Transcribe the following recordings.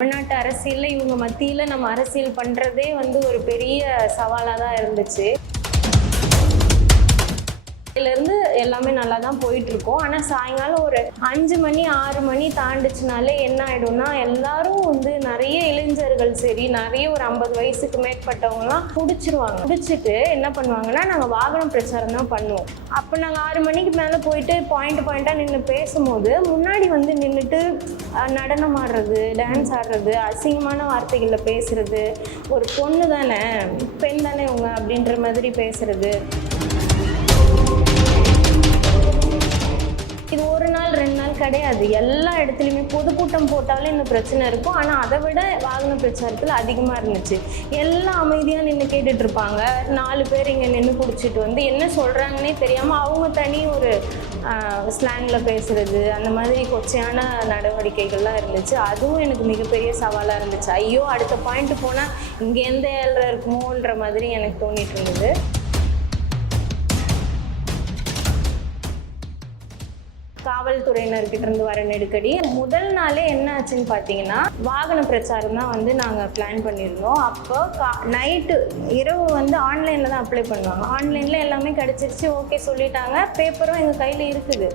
தமிழ்நாட்டு அரசியல்ல இவங்க மத்தியில நம்ம அரசியல் பண்றதே வந்து ஒரு பெரிய சவாலா தான் இருந்துச்சு. இருந்து எல்லாமே நல்லா தான் போயிட்டு இருக்கோம். ஆனா சாயங்காலம் ஒரு 5 மணி 6 மணி தாண்டுச்சுனாலே என்ன ஆயிடும்னா எல்லாரும் வந்து நிறைய இளைஞர்கள் சரி நிறைய ஒரு 50 வயசுக்கு மேற்பட்டவங்கலாம் குடிச்சிருவாங்க. குடிச்சிட்டு என்ன பண்ணுவாங்கன்னா நாங்க வாகனம் பிரச்சாரம் தான் பண்ணுவோம். அப்ப நாங்க 6 மணிக்கு மேல போயிட்டு பாயிண்டா நின்று பேசும்போது முன்னாடி வந்து நின்றுட்டு நடனம் ஆடுறது, டான்ஸ் ஆடுறது, அசிங்கமான வார்த்தைகள்ல பேசுறது, ஒரு பொண்ணு தானே பெண் தானே உங்க அப்படின்ற மாதிரி பேசுறது. இது ஒரு நாள் 2 நாள் கிடையாது. எல்லா இடத்துலையுமே பொதுக்கூட்டம் போட்டாலே இந்த பிரச்சனை இருக்கும். ஆனால் அதை விட வாகன பிரச்சாரத்தில் அதிகமாக இருந்துச்சு. எல்லாம் அமைதியாக நின்று கேட்டுட்டு இருப்பாங்க. 4 பேர் இங்கே நின்று குடிச்சிட்டு வந்து என்ன சொல்கிறாங்கன்னே தெரியாமல் அவங்க தனி ஒரு ஸ்லாங்கில் பேசுகிறது, அந்த மாதிரி கொச்சையான நடவடிக்கைகள்லாம் இருந்துச்சு. அதுவும் எனக்கு மிகப்பெரிய சவாலாக இருந்துச்சு. ஐயோ அடுத்த பாயிண்ட் போனால் இங்கே எந்த ஏழரை இருக்குமோன்ற மாதிரி எனக்கு தோணிட்டு இருந்தது. காவல்துறையினர்கிட்ட இருந்து வர நெருக்கடி. முதல் நாளே என்ன ஆச்சுன்னு பார்த்தீங்கன்னா வாகன பிரச்சாரம் தான் வந்து நாங்கள் பிளான் பண்ணியிருந்தோம். அப்போ நைட்டு இரவு வந்து ஆன்லைனில் தான் அப்ளை பண்ணுவாங்க. ஆன்லைனில் எல்லாமே கிடச்சிருச்சு, ஓகே சொல்லிட்டாங்க, பேப்பரும் எங்கள் கையில் இருக்குது.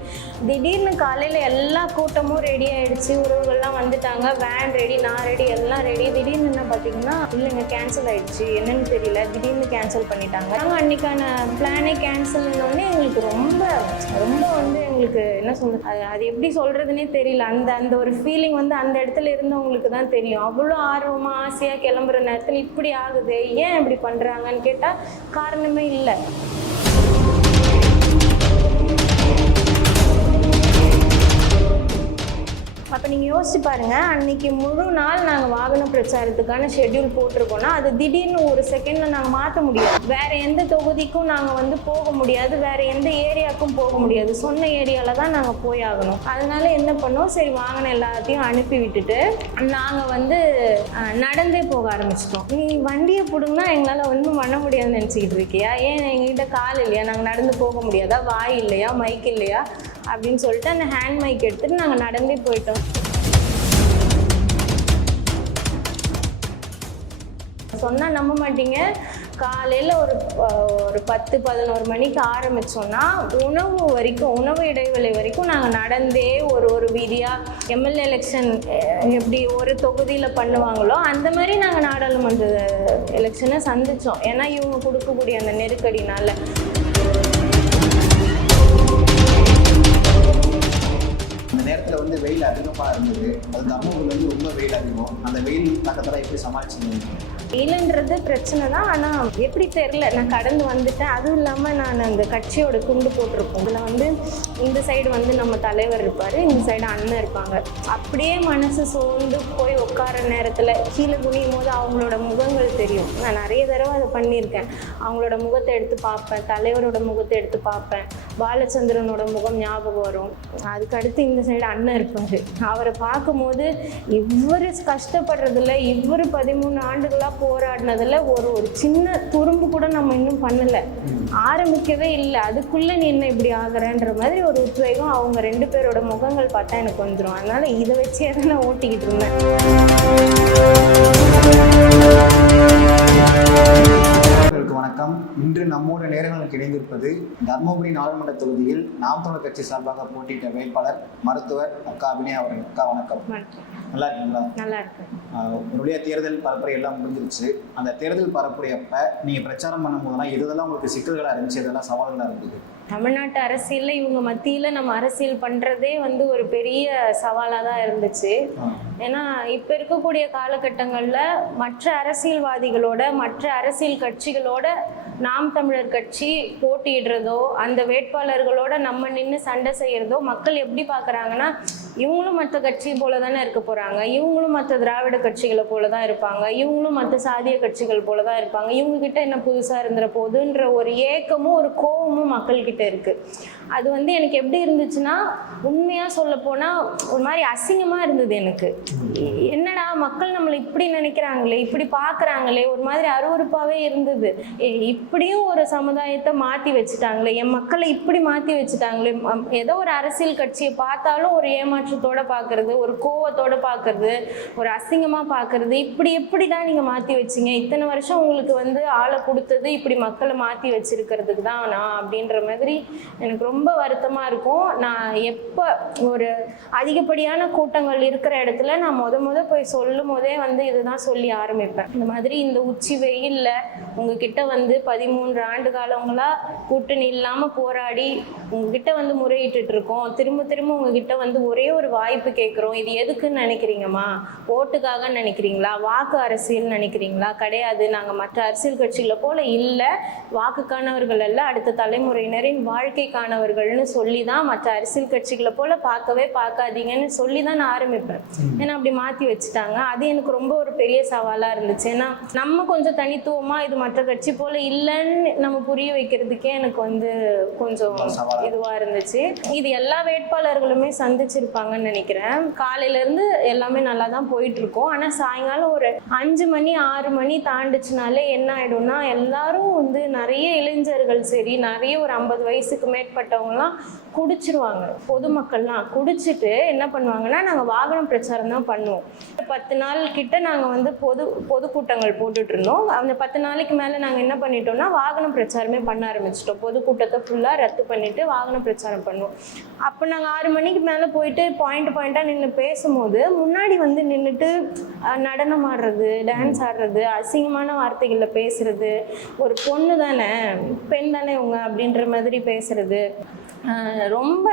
திடீர்னு காலையில் எல்லா கூட்டமும் ரெடி ஆகிடுச்சு, உறவுகள்லாம் வந்துட்டாங்க, வேன் ரெடி, நான் ரெடி, எல்லாம் ரெடி. திடீர்னு என்ன பார்த்தீங்கன்னா இல்லைங்க கேன்சல் ஆகிடுச்சு, என்னன்னு தெரியல, திடீர்னு கேன்சல் பண்ணிட்டாங்க. நாங்கள் அன்றைக்கான பிளானே கேன்சல்னோடனே எங்களுக்கு ரொம்ப வந்து எங்களுக்கு என்ன அது எப்படி சொல்றதுன்னே தெரியல. அந்த ஒரு ஃபீலிங் வந்து அந்த இடத்துல இருந்தவங்களுக்கு தான் தெரியும். அவ்வளோ ஆர்வமா ஆசையா கிளம்புற நேரத்தில் இப்படி ஆகுது, ஏன் இப்படி பண்றாங்கன்னு கேட்டா காரணமே இல்லை. அப்போ நீங்கள் யோசிச்சு பாருங்கள், அன்றைக்கி முழு நாள் நாங்கள் வாகன பிரச்சாரத்துக்கான ஷெட்யூல் போட்டிருக்கோன்னா அது திடீர்னு ஒரு செகண்டில் நாங்கள் மாற்ற முடியாது. வேறு எந்த தொகுதிக்கும் நாங்கள் வந்து போக முடியாது, வேறு எந்த ஏரியாவுக்கும் போக முடியாது. சொன்ன ஏரியாவில் தான் நாங்கள் போய் ஆகணும். அதனால என்ன பண்ணோம், சரி வாகனம் எல்லாத்தையும் அனுப்பி விட்டுட்டு நாங்கள் வந்து நடந்தே போக ஆரம்பிச்சிட்டோம். நீ வண்டியை பிடுங்கன்னா எங்களால் ஒன்றும் பண்ண முடியாதுன்னு நினச்சிக்கிட்டு இருக்கியா? ஏன் எங்ககிட்ட கால் இல்லையா, நாங்கள் நடந்து போக முடியாதா, வாய் இல்லையா, மைக் இல்லையா அப்படின்னு சொல்லிட்டு அந்த ஹேண்ட் மைக் எடுத்துட்டு நாங்கள் நடந்தே போயிட்டோம். சொன்னால் நம்ப மாட்டீங்க, காலையில் ஒரு 10-11 மணிக்கு ஆரம்பித்தோன்னா உணவு இடைவேளை வரைக்கும் நாங்கள் நடந்தே ஒரு வீதியாக எம்எல்ஏ எலெக்ஷன் எப்படி ஒரு தொகுதியில் பண்ணுவாங்களோ அந்த மாதிரி நாங்கள் நாடாளுமன்ற எலெக்ஷனை சந்தித்தோம். ஏன்னா இவங்க கொடுக்கக்கூடிய அந்த நெருக்கடினால. அந்த நேரத்தில் வந்து வெயில் அதிகமாக இருந்தது. அது தர்மபுரியில் வந்து ரொம்ப வெயில் அதிகம். அந்த வெயில் தாக்கத்தில் எப்படி சமாளிச்சிங்க? வெயிலுன்றது பிரச்சனை தான், ஆனால் எப்படி தெரில, நான் கடந்து வந்துட்டேன். அதுவும் இல்லாமல் நான் அந்த கட்சியோட குண்டு போட்டிருப்போம். இதில் வந்து இந்த சைடு வந்து நம்ம தலைவர் இருப்பார், இந்த சைடு அண்ணன் இருப்பாங்க. அப்படியே மனசு சோர்ந்து போய் உட்கார நேரத்தில் கீழே குனியும் போது அவங்களோட முகங்கள் தெரியும். நான் நிறைய தடவை அதை பண்ணியிருக்கேன். அவங்களோட முகத்தை எடுத்து பார்ப்பேன், தலைவரோட முகத்தை எடுத்து பார்ப்பேன், பாலச்சந்திரனோட முகம் ஞாபகம் வரும். அதுக்கடுத்து இந்த சைடு அண்ணன் இருப்பார். அவரை பார்க்கும்போது இவர் கஷ்டப்படுறதில்ல, இவர் 13 ஆண்டுகளாக போராடினதில் ஒரு சின்ன துரும்பு கூட நம்ம இன்னும் பண்ணலை, ஆரம்பிக்கவே இல்லை, அதுக்குள்ளே நீ என்ன இப்படி ஆகுறன்ற மாதிரி ஒரு உத்வேகம் அவங்க 2 பேரோட முகங்கள் பார்த்தா எனக்கு வந்துடும். அதனால இதை வச்சே தான் நான் ஓட்டிக்கிட்டு இருந்தேன். வணக்கம். இன்று நம்மோட நேரங்களுக்கு இணைந்திருப்பது தர்மபுரி நாடாளுமன்ற தொகுதியில் நாம் தமிழர் கட்சி சார்பாக போட்டியிட்ட வேட்பாளர் மருத்துவர் அக்கா அபிநயா அவர்கள். அக்கா வணக்கம். நல்லா இருக்கீங்களா? நல்லா இருக்கு. உங்களுடைய தேர்தல் பரப்புரை எல்லாம் முடிஞ்சிருச்சு. அந்த தேர்தல் பரப்புரையப்ப நீங்க பிரச்சாரம் பண்ணும் போதெல்லாம் எதெல்லாம் உங்களுக்கு சிக்கல்களா இருந்துச்சு, இதெல்லாம் சவால்களா இருந்தது? தமிழ்நாட்டு அரசியல்ல இவங்க மத்தியில நம்ம அரசியல் பண்றதே வந்து ஒரு பெரிய சவாலா தான் இருந்துச்சு. ஏன்னா இப்ப இருக்கக்கூடிய காலகட்டங்கள்ல மற்ற அரசியல்வாதிகளோட மற்ற அரசியல் கட்சிகளோட நாம் தமிழர் கட்சி போட்டியிடுறதோ அந்த வேட்பாளர்களோட நம்ம நின்று சண்டை செய்யறதோ மக்கள் எப்படி பாக்குறாங்கன்னா, இவங்களும் மற்ற கட்சி போல தானே இருக்க போறாங்க, இவங்களும் மற்ற திராவிட கட்சிகளை போல தான் இருப்பாங்க, இவங்களும் மற்ற சாதிய கட்சிகள் போல தான் இருப்பாங்க, இவங்க கிட்ட என்ன புதுசா இருந்துற போதுன்ற ஒரு ஏக்கமும் ஒரு கோவமும் மக்கள் கிட்ட இருக்கு. அது வந்து எனக்கு எப்படி இருந்துச்சுன்னா, உண்மையா சொல்ல போனா ஒரு மாதிரி அசிங்கமா இருந்தது எனக்கு. என்னடா மக்கள் நம்மளை இப்படி நினைக்கிறாங்களே, இப்படி பார்க்குறாங்களே, ஒரு மாதிரி அருவருப்பாகவே இருந்தது. இப்படியும் ஒரு சமுதாயத்தை மாற்றி வச்சுட்டாங்களே, என் மக்களை இப்படி மாற்றி வச்சுட்டாங்களே. ஏதோ ஒரு அரசியல் கட்சியை பார்த்தாலும் ஒரு ஏமாற்றத்தோடு பார்க்குறது, ஒரு கோவத்தோடு பார்க்குறது, ஒரு அசிங்கமாக பார்க்குறது. இப்படி எப்படி தான் நீங்கள் மாற்றி வச்சிங்க? இத்தனை வருஷம் உங்களுக்கு வந்து ஆளை கொடுத்தது இப்படி மக்களை மாற்றி வச்சிருக்கிறதுக்கு தான் நான் அப்படின்ற மாதிரி எனக்கு ரொம்ப வருத்தமாக இருக்கும். நான் எப்போ ஒரு அதிகப்படியான கூட்டங்கள் இருக்கிற இடத்துல நான் முத போய் சொல்லும் போதே வந்து இதுதான் சொல்லி ஆரம்பிப்பேன். இந்த மாதிரி இந்த உச்சி வெயில்ல உங்ககிட்ட வந்து 13 ஆண்டு காலங்களா கூட்டணி இல்லாமல் போராடி உங்ககிட்ட வந்து முறையிட்டு இருக்கோம். திரும்ப உங்ககிட்ட வந்து ஒரே ஒரு வாய்ப்பு கேட்குறோம். இது எதுக்குன்னு நினைக்கிறீங்கம்மா? ஓட்டுக்காக நினைக்கிறீங்களா? வாக்கு அரசியல் நினைக்கிறீங்களா? கிடையாது. நாங்கள் மற்ற அரசியல் கட்சிகளை போல இல்லை, வாக்குக்கானவர்கள் அல்ல, அடுத்த தலைமுறையினரின் வாழ்க்கைக்கானவர்கள்னு சொல்லி தான் மற்ற அரசியல் கட்சிகளை போல பார்க்கவே பார்க்காதீங்கன்னு சொல்லி தான் நான் ஆரம்பிப்பேன். ஏன்னா அப்படி மாற்றி வச்சுட்டாங்க. அது எனக்கு ரொம்ப ஒரு பெரிய சவாலாக இருந்துச்சு. ஏன்னா நம்ம கொஞ்சம் தனித்துவமாக இது மற்ற கட்சி போல இல்லைன்னு நம்ம புரிய வைக்கிறதுக்கே எனக்கு வந்து கொஞ்சம் இதுவாக இருந்துச்சு. இது எல்லா வேட்பாளர்களுமே சந்திச்சிருப்பாங்கன்னு நினைக்கிறேன். காலையிலேருந்து எல்லாமே நல்லா தான் போயிட்டு இருக்கோம். ஆனால் சாயங்காலம் ஒரு 5 மணி 6 மணி தாண்டுச்சுனாலே என்ன ஆயிடும்னா எல்லாரும் வந்து நிறைய இளைஞர்கள் சரி, நிறைய ஒரு 50 வயசுக்கு மேற்பட்டவங்கலாம் குடிச்சிருவாங்க. பொதுமக்கள்லாம் குடிச்சிட்டு என்ன பண்ணுவாங்கன்னா, நாங்கள் வாகனம் பிரச்சாரம் தான் பண்ணுவோம். 10 நாள் கிட்ட நாங்கள் வந்து பொதுக்கூட்டங்கள் போட்டுட்டு இருந்தோம். அந்த 10 நாளைக்கு மேலே நாங்கள் என்ன பண்ணிட்டோம்னா வாகனம் பிரச்சாரமே பண்ண ஆரம்பிச்சிட்டோம். பொதுக்கூட்டத்தை ஃபுல்லாக ரத்து பண்ணிட்டு வாகனம் பிரச்சாரம் பண்ணுவோம். அப்போ நாங்கள் 6 மணிக்கு மேலே போயிட்டு பாயிண்டாக நின்று பேசும்போது முன்னாடி வந்து நின்றுட்டு நடனம் ஆடுறது, டான்ஸ் ஆடுறது, அசிங்கமான வார்த்தைகளில் பேசுறது, ஒரு பொண்ணு தானே, பெண் தானே இவங்க அப்படின்ற மாதிரி பேசுறது, ரொம்ப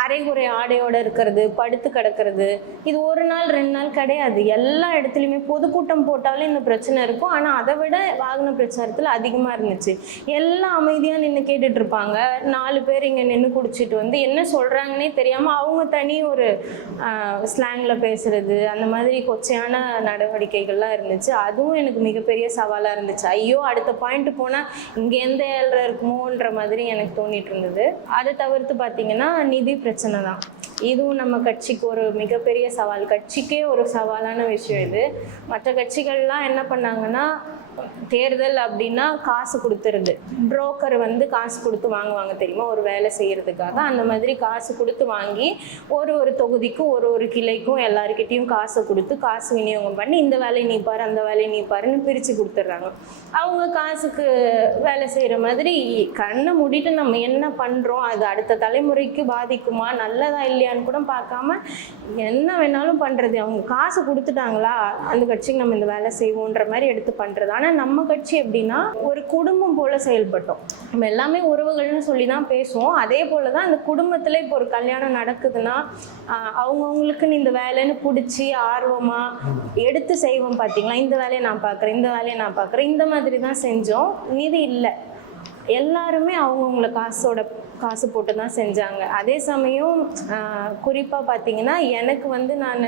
அரைகுறை ஆடையோடு இருக்கிறது, படுத்து கிடக்கிறது. இது ஒரு நாள் 2 நாள் கிடையாது. எல்லா இடத்துலையுமே பொதுக்கூட்டம் போட்டாலும் இந்த பிரச்சனை இருக்கும். ஆனால் அதை விட வாகன பிரச்சாரத்தில் அதிகமாக இருந்துச்சு. எல்லாம் அமைதியாக நின்று கேட்டுட்டு இருப்பாங்க. 4 பேர் இங்கே நின்று குடிச்சிட்டு வந்து என்ன சொல்கிறாங்கன்னே தெரியாமல் அவங்க தனி ஒரு ஸ்லாங்கில் பேசுறது, அந்த மாதிரி கொச்சையான நடவடிக்கைகள்லாம் இருந்துச்சு. அதுவும் எனக்கு மிகப்பெரிய சவாலாக இருந்துச்சு. ஐயோ, அடுத்த பாயிண்ட் போனால் இங்கே எந்த ஏழரை இருக்குமோன்ற மாதிரி எனக்கு தோணிட்டு இருந்தது. அதை தவிர்த்து பார்த்தீங்கன்னா நிதி பிரச்சனை தான். இதுவும் நம்ம கட்சிக்கு ஒரு மிகப்பெரிய சவால், கட்சிக்கே ஒரு சவாலான விஷயம் இது. மற்ற கட்சிகள்லாம் என்ன பண்ணாங்கன்னா, தேர்தல் அப்படின்னா காசு கொடுத்துருது. புரோக்கர் வந்து காசு கொடுத்து வாங்குவாங்க தெரியுமா, ஒரு வேலை செய்யறதுக்காக. அந்த மாதிரி காசு கொடுத்து வாங்கி ஒரு தொகுதிக்கும் ஒரு கிளைக்கும் எல்லாருக்கிட்டையும் காசை கொடுத்து காசு விநியோகம் பண்ணி இந்த வேலையை நீ பாரு, அந்த வேலையை நீ பாருன்னு பிரித்து கொடுத்துட்றாங்க. அவங்க காசுக்கு வேலை செய்கிற மாதிரி கண்ணை மூடிட்டு நம்ம என்ன பண்ணுறோம், அது அடுத்த தலைமுறைக்கு பாதிக்குமா, நல்லதா இல்லையான்னு கூட பார்க்காம என்ன வேணாலும் பண்ணுறது. அவங்க காசு கொடுத்துட்டாங்களா, அந்த கட்சிக்கு நம்ம இந்த வேலை செய்வோன்ற மாதிரி எடுத்து பண்ணுறது. ஆனால் நம்ம கட்சி எப்படின்னா ஒரு குடும்பம் போல செயல்பட்டோம். நம்ம எல்லாமே உறவுகள்னு சொல்லி தான் பேசுவோம். அதே போல தான் அந்த குடும்பத்தில் இப்போ ஒரு கல்யாணம் நடக்குதுன்னா அவங்கவுங்களுக்குன்னு இந்த வேலைன்னு பிடிச்சி ஆர்வமாக எடுத்து செய்வோம். பார்த்தீங்களா, இந்த வேலையை நான் பார்க்குறேன், இந்த வேலையை நான் பார்க்குறேன், இந்த மாதிரி தான் செஞ்சோம். நிதி இல்லை, எல்லாருமே அவங்கவுங்கள காசு போட்டு தான் செஞ்சாங்க. அதே சமயம் குறிப்பாக பார்த்தீங்கன்னா எனக்கு வந்து நான்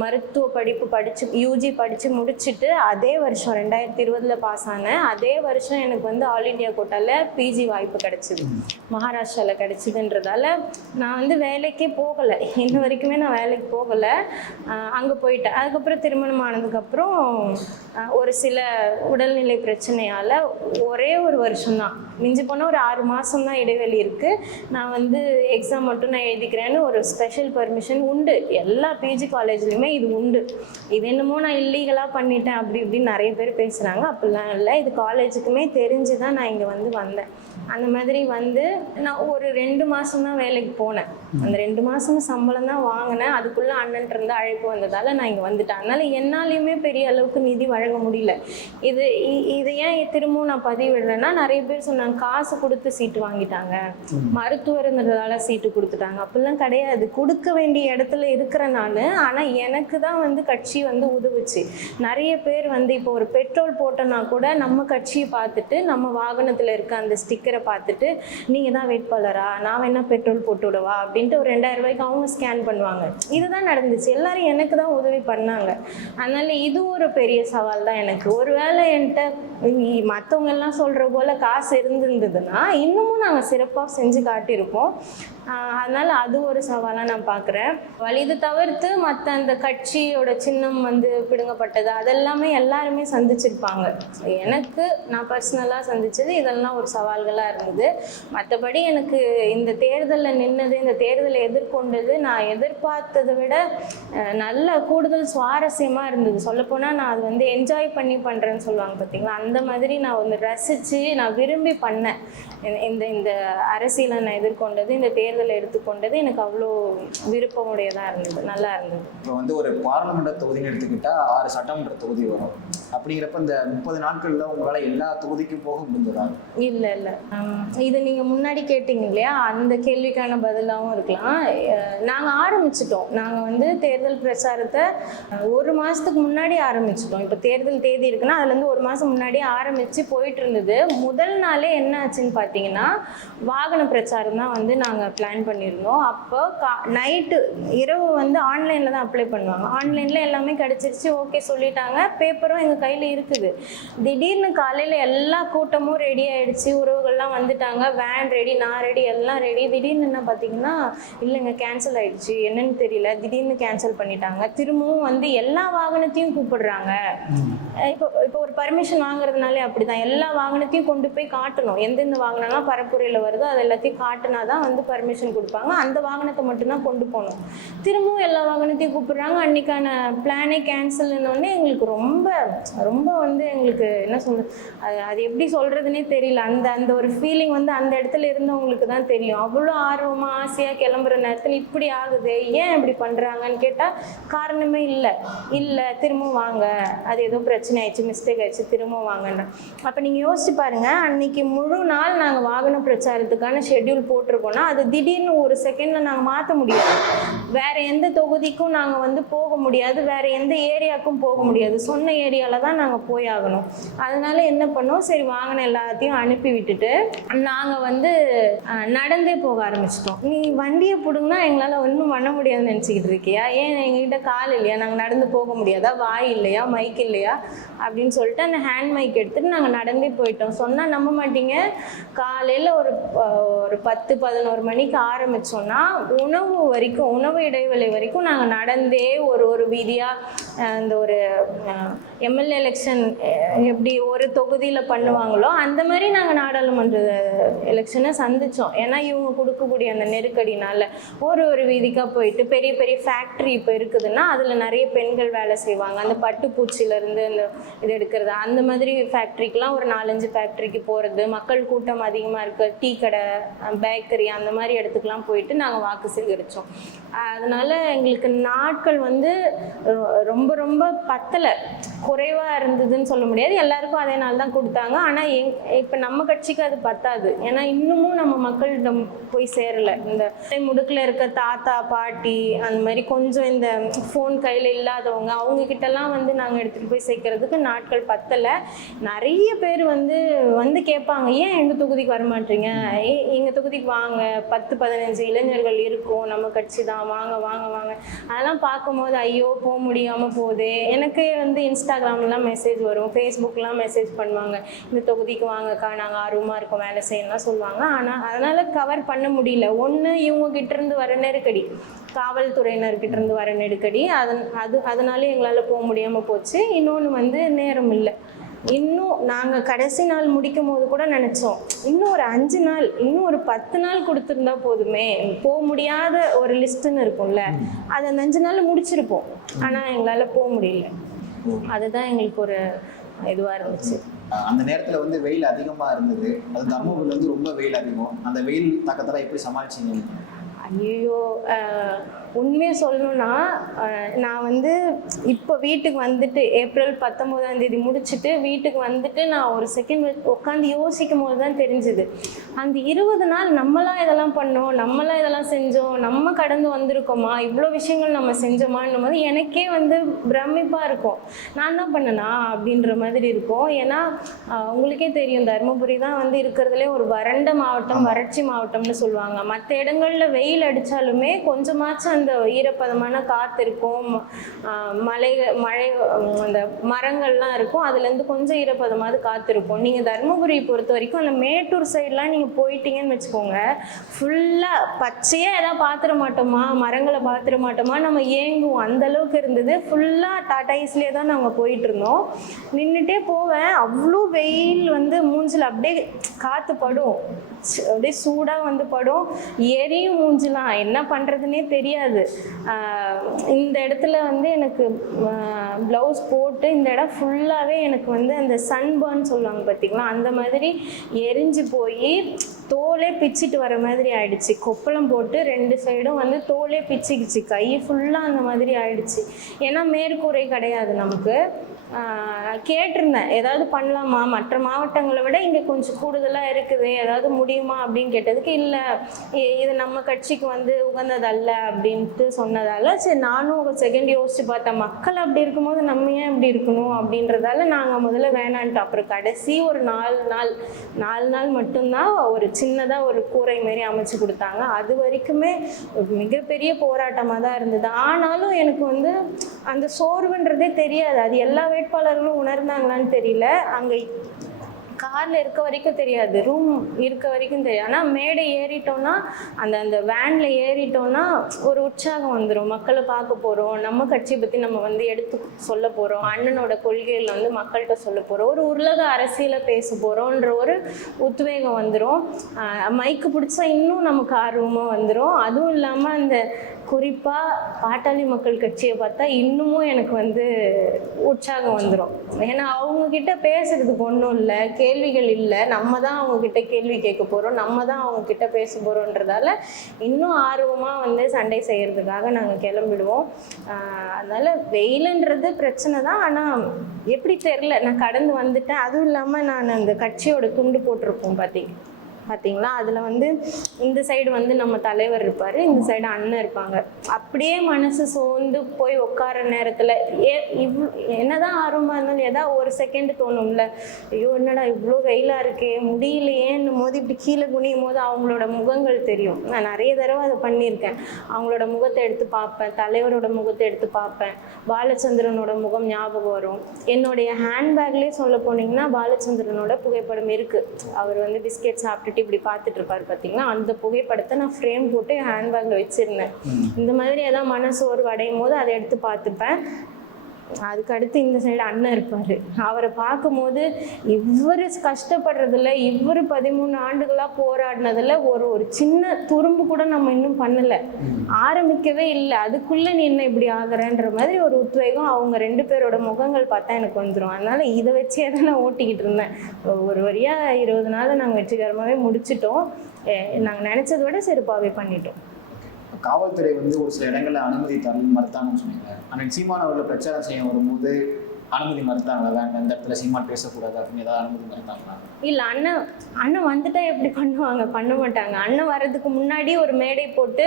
மருத்துவ படிப்பு யூஜி படித்து முடிச்சுட்டு அதே வருஷம் 2020 பாஸ் ஆனேன். அதே வருஷம் எனக்கு வந்து ஆல் இண்டியா கோட்டாவில் பிஜி வாய்ப்பு கிடச்சிது, மகாராஷ்டிராவில் கிடச்சிதுன்றதால நான் வந்து வேலைக்கே போகலை. இன்ன வரைக்குமே நான் வேலைக்கு போகலை, அங்கே போயிட்டேன். அதுக்கப்புறம் திருமணம் ஆனதுக்கப்புறம் ஒரு சில உடல்நிலை பிரச்சனையால் ஒரே ஒரு வருஷம்தான், மிஞ்சி போனால் ஒரு 6 மாதம் தான் இடைவெளி இருக்குது. நான் வந்து எக்ஸாம் மட்டும் நான் எழுதிக்கிறேன்னு ஒரு ஸ்பெஷல் பர்மிஷன் உண்டு, எல்லா பிஜி காலேஜ்லையுமே இது உண்டு. இது என்னமோ நான் இல்லீகலாக பண்ணிட்டேன் அப்படி இப்படின்னு நிறைய பேர் பேசுகிறாங்க. அப்படிலாம் இல்லை, இது காலேஜுக்குமே தெரிஞ்சு தான் நான் இங்கே வந்தேன். அந்த மாதிரி வந்து நான் ஒரு 2 மாதம் தான் வேலைக்கு போனேன். அந்த 2 மாதம் சம்பளம் தான் வாங்கினேன். அதுக்குள்ளே அண்ணன் இருந்து அழைப்பு வந்ததால் நான் இங்கே வந்துட்டேன். அதனால் என்னாலையுமே பெரிய அளவுக்கு நிதி வழங்க முடியல. இது ஏன் திரும்பவும் நான் பதிவிடுறேன்னா, நிறைய பேர் சொன்னாங்க காசு கொடுத்து சீட்டு வாங்கிட்டாங்க, மருத்துவர்ன்றதால சீட்டு கொடுத்துட்டாங்க. அப்படிலாம் கிடையாது. கொடுக்க வேண்டிய இடத்துல இருக்கிற நான், ஆனால் எனக்கு தான் வந்து கட்சி வந்து உதவுச்சு. நிறைய பேர் வந்து இப்போ ஒரு பெட்ரோல் போட்டோன்னா கூட நம்ம கட்சியை பார்த்துட்டு நம்ம வாகனத்தில் இருக்க அந்த ஸ்டிக்கரை பார்த்துட்டு நீங்கள் தான் வேட்பாளரா, நான் வேணா பெட்ரோல் போட்டு விடவா அப்படின்ட்டு ஒரு 2000 ரூபாய்க்கு அவங்க ஸ்கேன் பண்ணுவாங்க. இதுதான் நடந்துச்சு. எல்லாரும் எனக்கு தான் உதவி பண்ணாங்க. அதனால இது ஒரு பெரிய சவால் தான் எனக்கு. ஒருவேளை என்கிட்ட மற்றவங்க எல்லாம் சொல்கிற போல் காசு இருந்ததுன்னா இன்னமும் நாங்கள் சிறப்பாக செஞ்சு காட்டியிருப்போம். அதனால் அது ஒரு சவாலாக நான் பார்க்குறேன். இது தவிர்த்து மற்ற அந்த கட்சியோட சின்னம் வந்து பிடுங்கப்பட்டது அதெல்லாமே எல்லாருமே சந்திச்சிருப்பாங்க. எனக்கு நான் பர்சனலாக சந்தித்தது இதெல்லாம் ஒரு சவால்களாக இருந்தது. மற்றபடி எனக்கு இந்த தேர்தலில் நின்னது, இந்த தேர்தலை எதிர்கொண்டது நான் எதிர்பார்த்ததை விட நல்ல கூடுதல் சுவாரஸ்யமாக இருந்தது. சொல்லப்போனால் நான் அது வந்து என்ஜாய் பண்ணி பண்ணுறேன்னு சொல்லுவாங்க பார்த்தீங்களா, அந்த மாதிரி நான் வந்து ரசித்து நான் விரும்பி பண்ணேன். இந்த அரசியலை நான் எதிர்கொண்டது, இந்த தேர்தலை எடுத்துக்கொண்டது எனக்கு அவ்வளோ விருப்பமுடையதாக இருந்தது, நல்லா இருந்தது. இப்போ வந்து ஒரு பார்லமெண்ட் தொகுதின்னு எடுத்துக்கிட்டால் 6 சட்டமன்ற தொகுதி வரும். அப்படிங்கிறப்ப இந்த 30 நாட்களில் உங்களால் எல்லா தொகுதிக்கும் போக முடிஞ்சதா? இல்லை இது நீங்கள் முன்னாடி கேட்டிங்க இல்லையா, அந்த கேள்விக்கான பதிலாகவும் இருக்கலாம். நாங்கள் ஆரம்பிச்சிட்டோம். நாங்கள் வந்து தேர்தல் பிரச்சாரத்தை 1 மாதத்துக்கு முன்னாடி ஆரம்பிச்சிட்டோம். இப்போ தேர்தல் தேதி இருக்குன்னா அதுலேருந்து 1 மாதம் முன்னாடி ஆரம்பித்து போயிட்டு இருந்தது. முதல் நாளே என்ன ஆச்சுன்னு பார்த்தீங்கன்னா, வாகன பிரச்சாரம் தான் வந்து நாங்கள் பிளான் பண்ணியிருந்தோம். அப்போ நைட்டு இரவு வந்து ஆன்லைனில் தான் அப்ளை பண்ணுவாங்க. ஆன்லைனில் எல்லாமே கிடச்சிருச்சு, ஓகே சொல்லிட்டாங்க, பேப்பரும் எங்கள் கையில் இருக்குது. திடீர்னு காலையில் எல்லா கூட்டமும் ரெடி ஆகிடுச்சு, உறவுகள்லாம் வந்துட்டாங்க, வேன் ரெடி, நான் ரெடி, எல்லாம் ரெடி. திடீர்னு என்ன பார்த்தீங்கன்னா, இல்லைங்க கேன்சல் ஆகிடுச்சு, என்னன்னு தெரியல, திடீர்னு கேன்சல் பண்ணிட்டாங்க. திரும்பவும் வந்து எல்லா வாகனத்தையும் கூப்பிடுறாங்க. இப்போ ஒரு பர்மிஷன் வாங்குறதுனாலே அப்படி தான், எல்லா வாகனத்தையும் கொண்டு போய் காட்டணும். எந்தெந்த வாகனம்லாம் பரப்புரையில் வருதோ அது எல்லாத்தையும் காட்டினா தான் வந்து பர்மிஷன் கொடுப்பாங்க. அந்த வாகனத்தை மட்டும்தான் கொண்டு போகணும். திரும்பவும் எல்லா வாகனத்தையும் கூப்பிடுறாங்க. அன்றைக்கான பிளானே கேன்சல்னோடனே எங்களுக்கு ரொம்ப ரொம்ப வந்து எங்களுக்கு என்ன சொல்கிறது, அது எப்படி சொல்கிறதுனே தெரியல. அந்த ஒரு ஃபீலிங் வந்து அந்த இடத்துல இருந்தவங்களுக்கு தான் தெரியும். அவ்வளோ ஆர்வமாக ஆசையாக கிளம்புற நேரத்தில் இப்படி ஆகுது, ஏன் இப்படி பண்ணுறாங்கன்னு கேட்டால் காரணமே இல்லை திரும்பவும் வாங்க, அது ஏதோ பிரச்சனை ஆயிடுச்சு, மிஸ்டேக் ஆயிடுச்சு, திரும்பவும் வாங்கன்ற. அப்போ நீங்கள் யோசிச்சு பாருங்கள், அன்றைக்கி முழு நாள் நாங்கள் வாகன பிரச்சாரத்துக்கான ஷெட்யூல் போட்டிருக்கோன்னா அது திடீர்னு ஒரு செகண்டில் நாங்கள் மாற்ற முடியாது. வேறு எந்த தொகுதிக்கும் நாங்கள் வந்து போக முடியாது, வேறு எந்த ஏரியாவுக்கும் போக முடியாது. சொன்ன ஏரியாவில் தான் நாங்கள் போய் ஆகணும். அதனால என்ன பண்ணோம், சரி வாகனம் எல்லாத்தையும் அனுப்பி விட்டுட்டு நாங்கள் வந்து நடந்தே போக ஆரம்பிச்சிட்டோம். நீ வண்டியை பிடுங்கினா எங்களால் ஒன்றும் பண்ண முடியாதுன்னு நினச்சிக்கிட்டு இருக்கியா, ஏன் எங்ககிட்ட கால் இல்லையா, நாங்கள் நடந்து போக முடியாதா, வாய் இல்லையா, மைக் இல்லையா அப்படின்னு சொல்லிட்டு அந்த ஹேண்ட் மைக் எடுத்துகிட்டு நாங்கள் நடந்தே போயிட்டோம். சொன்னால் நம்ப மாட்டீங்க, காலையில் ஒரு 10-11 மணிக்கு ஆரம்பித்தோன்னா உணவு இடைவேளை வரைக்கும் நாங்கள் நடந்தே ஒரு வீதியாக அந்த ஒரு எம்எல்ஏ எலெக்ஷன் எப்படி ஒரு தொகுதியில் பண்ணுவாங்களோ அந்த மாதிரி நாங்கள் நாடாளுமன்ற எலெக்ஷனை சந்தித்தோம். ஏன்னா இவங்க கொடுக்கக்கூடிய அந்த நெருக்கடினால ஒரு வீதிக்காக போயிட்டு, பெரிய பெரிய ஃபேக்ட்ரி இப்போ இருக்குதுன்னா அதில் நிறைய பெண்கள் வேலை செய்வாங்க. அந்த பட்டுப்பூச்சியிலேருந்து அந்த இது எடுக்கிறது, அந்த மாதிரி ஃபேக்ட்ரிக்கெலாம் ஒரு 4-5 ஃபேக்ட்ரிக்கு போகிறது, மக்கள் கூட்டம் அதிகமாக இருக்க டீ கடை, பேக்கரி, அந்த மாதிரி இடத்துக்குலாம் போயிட்டு நாங்கள் வாக்கு சேகரித்தோம். அதனால் எங்களுக்கு நாட்கள் வந்து ரொம்ப ரொம்ப பத்தலை, குறைவாக இருந்ததுன்னு சொல்ல முடியாது. எல்லாருக்கும் அதே நாள் தான் கொடுத்தாங்க. ஆனால் இப்போ நம்ம கட்சிக்கு அது பத்தாது. ஏன்னா இன்னமும் நம்ம மக்களிடம் போய் சேரலை. இந்த முடுக்கில் இருக்க தாத்தா பாட்டி, அந்த மாதிரி கொஞ்சம் இந்த ஃபோன் கையில் இல்லாதவங்க, அவங்கக்கிட்டலாம் வந்து நாங்கள் எடுத்துகிட்டு போய் சேர்க்கறதுக்கு நாட்கள் பத்தலை. நிறைய பேர் வந்து கேட்பாங்க, ஏன் எங்கள் தொகுதிக்கு வரமாட்டீங்க, எங்கள் தொகுதிக்கு வாங்க, 10-15 இளைஞர்கள் இருக்கும், நம்ம கட்சி தான், வாங்க வாங்க வாங்க. அதெல்லாம் பார்க்கும்போது ஐயோ போக முடியாமல் போகுது. எனக்கு வந்து இன்ஸ்டாகிராம்லாம் மெசேஜ் வரும், ஃபேஸ்புக்லாம் மெசேஜ் பண்ணுவாங்க, இந்த தொகுதிக்கு வாங்கக்கா, நாங்கள் ஆர்வமாக இருக்கோம், வேலை செய்யலாம் சொல்லுவாங்க. ஆனால் அதனால் கவர் பண்ண முடியல. ஒன்று இவங்ககிட்டேருந்து வர நெருக்கடி, காவல்துறையினர்கிட்டேருந்து வர நெருக்கடி, அதனால எங்களால் போக முடியாமல் போச்சு. இன்னொன்று வந்து நேரம் இல்லை. இன்னும் நாங்கள் கடைசி நாள் முடிக்கும் போது கூட நினச்சோம், இன்னும் ஒரு 5 நாள், இன்னும் ஒரு 10 நாள் கொடுத்துருந்தா போதுமே, போக முடியாத ஒரு லிஸ்ட்டுன்னு இருக்கும்ல, அது அந்த 5 நாள் முடிச்சிருப்போம். ஆனால் எங்களால் போக முடியல. அதுதான் எங்களுக்கு ஒரு இதுவாக இருந்துச்சு. அந்த நேரத்தில் வந்து வெயில் அதிகமாக இருந்தது. அது தர்மபுரியில் வந்து ரொம்ப வெயில் அதிகம். அந்த வெயில் தாக்கத்தெல்லாம் எப்படி சமாளிச்சிங்க? ஐயோ, உண்மையாக சொல்லணும்னா நான் வந்து இப்போ வீட்டுக்கு வந்துட்டு ஏப்ரல் 19ஆம் தேதி முடிச்சுட்டு வீட்டுக்கு வந்துட்டு நான் ஒரு செகண்ட் உட்காந்து யோசிக்கும் போது தான் தெரிஞ்சுது, அந்த 20 நாள் நம்மளாம் இதெல்லாம் பண்ணோம், நம்மளாம் இதெல்லாம் செஞ்சோம், நம்ம கடந்து வந்திருக்கோமா, இவ்வளோ விஷயங்கள் நம்ம செஞ்சோமான்னும் போது எனக்கே வந்து பிரமிப்பாக இருக்கும். நான் தான் பண்ணனா அப்படின்ற மாதிரி இருக்கும். ஏன்னா உங்களுக்கே தெரியும், தருமபுரி தான் வந்து இருக்கிறதுலே ஒரு வறண்ட மாவட்டம், வறட்சி மாவட்டம்னு சொல்லுவாங்க. மற்ற இடங்களில் வெயில் அடித்தாலுமே கொஞ்சமாச்சும் அந்த ஈரப்பதமான காற்று இருக்கும், மழை அந்த மரங்கள்லாம் இருக்கும், அதுலேருந்து கொஞ்சம் ஈரப்பதமாவது காற்று இருக்கும். நீங்கள் தருமபுரி பொறுத்த வரைக்கும் அந்த மேட்டூர் சைட்லாம் நீங்கள் போயிட்டீங்கன்னு வச்சுக்கோங்க, ஃபுல்லாக பச்சையாக எதாவது பார்த்துட மாட்டோமா, மரங்களை பார்த்துட மாட்டோமா, நம்ம ஏங்குவோம். அந்த அளவுக்கு இருந்தது. ஃபுல்லாக டாடா ஏஸ்லேயே தான் நாங்கள் போயிட்டு இருந்தோம். நின்றுட்டே போவேன், அவ்வளோ வெயில் வந்து மூஞ்சில் அப்படியே காற்று படும், அப்படியே சூடாக வந்து படும், எரியும் மூஞ்சிலாம். என்ன பண்ணுறதுனே தெரியாது. இந்த இடத்துல வந்து எனக்கு ப்ளவுஸ் போட்டு இந்த இடம் ஃபுல்லாகவே எனக்கு வந்து அந்த சன்பர்ன் சொல்லுவாங்க பார்த்தீங்களா, அந்த மாதிரி எரிஞ்சு போய் தோலே பிச்சுட்டு வர மாதிரி ஆயிடுச்சு. கொப்பளம் போட்டு 2 சைடும் வந்து தோலே பிச்சுக்கிச்சு, கை ஃபுல்லாக அந்த மாதிரி ஆயிடுச்சு. ஏன்னா மேற்கூரை கிடையாது நமக்கு. கேட்டிருந்தேன், ஏதாவது பண்ணலாமா, மற்ற மாவட்டங்களை விட இங்கே கொஞ்சம் கூடுதலாக இருக்குது, ஏதாவது முடியுமா அப்படின்னு கேட்டதுக்கு, இல்லை இது நம்ம கட்சிக்கு வந்து உகந்ததல்ல அப்படின்ட்டு சொன்னதால, சரி நானும் ஒரு செகண்ட் யோசிச்சு பார்த்தேன், மக்கள் அப்படி இருக்கும்போது நம்ம ஏன் இப்படி இருக்கணும் அப்படின்றதால நாங்கள் முதல்ல வேணான்ட்டு. அப்புறம் கடைசி ஒரு 4 நாள் மட்டும்தான் ஒரு சின்னதாக ஒரு கூரை மாரி அமைச்சு கொடுத்தாங்க. அது வரைக்குமே மிகப்பெரிய போராட்டமாக தான் இருந்தது. ஆனாலும் எனக்கு வந்து அந்த சோர்வுன்றதே தெரியாது. அது எல்லா வேட்பாளர்களும் உணர்ந்தாங்களான்னு தெரியல. அங்கே காரில் இருக்க வரைக்கும் தெரியாது, ரூம் இருக்க வரைக்கும் தெரியாது. ஆனால் மேடை ஏறிட்டோன்னா, அந்த வேனில் ஏறிட்டோன்னா ஒரு உற்சாகம் வந்துடும். மக்களை பார்க்க போகிறோம், நம்ம கட்சியை பற்றி நம்ம வந்து எடுத்து சொல்ல போகிறோம், அண்ணனோட கொள்கையில் வந்து மக்கள்கிட்ட சொல்ல போகிறோம், ஒரு உலக அரசியலை பேச போகிறோன்ற ஒரு உத்வேகம் வந்துடும். மைக்கு பிடிச்சா இன்னும் நமக்கு ஆர்வமாக வந்துடும். அதுவும் இல்லாமல் அந்த குறிப்பாக பாட்டாளி மக்கள் கட்சியை பார்த்தா இன்னமும் எனக்கு வந்து உற்சாகம் வந்துடும். ஏன்னா அவங்கக்கிட்ட பேசுறதுக்கு ஒன்றும் இல்லை, கேள்விகள் இல்லை, நம்ம தான் அவங்கக்கிட்ட கேள்வி கேட்க போகிறோம், நம்ம தான் அவங்கக்கிட்ட பேச போகிறோன்றதால இன்னும் ஆர்வமாக வந்து சண்டை செய்கிறதுக்காக நாங்கள் கிளம்பிடுவோம். அதனால் வெயிலுன்றது பிரச்சனை தான், ஆனால் எப்படி தெரில, நான் கடந்து வந்துட்டேன். அதுவும் இல்லாமல் நான் அந்த கட்சியோட துண்டு போட்டிருப்போம் பார்த்தீங்களா, அதில் வந்து இந்த சைடு வந்து நம்ம தலைவர் இருப்பார், இந்த சைடு அண்ணன் இருப்பாங்க. அப்படியே மனசு சோர்ந்து போய் உட்கார நேரத்தில் என்னதான் ஆர்வமாக இருந்தாலும் ஏதாவது ஒரு செகண்ட் தோணும்ல, ஐயோ என்னடா இவ்வளோ வெயிலாக இருக்கே, முடியலையேன்னு போது இப்படி கீழே குனியும் போது அவங்களோட முகங்கள் தெரியும். நான் நிறைய தடவை அதை பண்ணியிருக்கேன். அவங்களோட முகத்தை எடுத்து பார்ப்பேன், தலைவரோட முகத்தை எடுத்து பார்ப்பேன், பாலச்சந்திரனோட முகம் ஞாபகம் வரும். என்னுடைய ஹேண்ட்பேக்லேயே சொல்ல போனீங்கன்னா பாலச்சந்திரனோட புகைப்படம் இருக்குது. அவர் வந்து பிஸ்கெட் சாப்பிட்டு இப்படி பார்த்துட்டு இருப்பாரு பார்த்தீங்கன்னா, அந்த புகைப்படத்தை நான் ஃப்ரேம் போட்டு ஹேண்ட்பேக்ல வச்சிருந்தேன். இந்த மாதிரி ஏதாவது மனசோர்வு அடையும் போது அதை எடுத்து பார்த்துப்பேன். அதுக்கடுத்து இந்த சைடு அண்ணன் இருப்பார். அவரை பார்க்கும்போது இவர் கஷ்டப்படுறதில்ல, இவர் 13 ஆண்டுகளாக போராடினதில் ஒரு சின்ன துரும்பு கூட நம்ம இன்னும் பண்ணலை, ஆரம்பிக்கவே இல்லை, அதுக்குள்ளே நீ என்ன இப்படி ஆகுறன்ற மாதிரி ஒரு உத்வேகம் அவங்க 2 பேரோட முகங்கள் பார்த்தா எனக்கு வந்துடும். அதனால் இதை வச்சே தான் நான் ஓட்டிக்கிட்டு இருந்தேன். ஒரு வழியாக 20 நாள் நாங்கள் வெற்றிகரமாகவே முடிச்சிட்டோம். நாங்கள் நினச்சதை விட சிறப்பாகவே பண்ணிட்டோம். காவல்துறை வந்து ஒரு சில இடங்களில் அனுமதி மறுத்தாங்கன்னு சொன்னீங்க. ஆனால் சீமான் அவர்கள் பிரச்சாரம் செய்ய வரும்போது அனுமதி மறுத்தாங்களா, வேண்டாம் இந்த இடத்துல சீமான் பேசக்கூடாது அப்படின்னு ஏதாவது அனுமதி மறுத்தாங்களா? இல்லை, அண்ணன் வந்துட்டா எப்படி பண்ணுவாங்க, பண்ண மாட்டாங்க. அண்ணன் வர்றதுக்கு முன்னாடி ஒரு மேடை போட்டு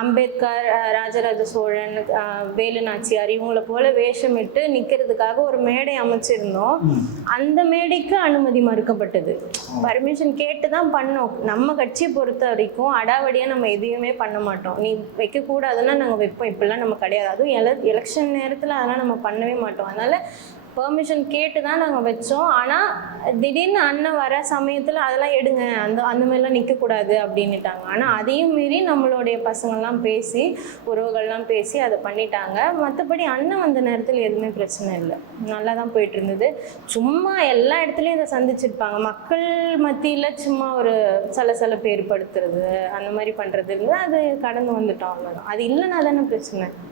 அம்பேத்கர், ராஜராஜ சோழன், வேலு நாச்சியார் இவங்களை போல வேஷமிட்டு நிற்கிறதுக்காக ஒரு மேடை அமைச்சிருந்தோம். அந்த மேடைக்கு அனுமதி மறுக்கப்பட்டது. பர்மிஷன் கேட்டு தான் பண்ணோம். நம்ம கட்சியை பொறுத்த வரைக்கும் அடாவடியாக நம்ம எதையுமே பண்ண மாட்டோம். நீ வைக்கக்கூடாதுன்னா நாங்கள் வைப்போம், இப்படிலாம் நம்ம கிடையாது. அதுவும் எலெக்ஷன் நேரத்தில் அதெல்லாம் நம்ம பண்ணவே மாட்டோம். அதனால் பெர்மிஷன் கேட்டு தான் நாங்கள் வச்சோம். ஆனால் திடீர்னு அண்ணன் வர சமயத்தில் அதெல்லாம் எடுங்க, அந்த மாதிரிலாம் நிற்கக்கூடாது அப்படின்னுட்டாங்க. ஆனால் அதையும் மீறி நம்மளுடைய பசங்கள்லாம் பேசி, உறவுகள்லாம் பேசி அதை பண்ணிட்டாங்க. மற்றபடி அண்ணன் வந்த நேரத்தில் எதுவுமே பிரச்சனை இல்லை, நல்லா தான் போயிட்டு இருந்தது. சும்மா எல்லா இடத்துலையும் இதை சந்திச்சிருப்பாங்க, மக்கள் மத்தியில் சும்மா ஒரு சலசலப்பு ஏற்படுத்துறது அந்த மாதிரி பண்ணுறது இருந்தது. அது கடந்து வந்துட்டோம், அவ்வளோதான். அது இல்லைன்னா தானே பிரச்சனை.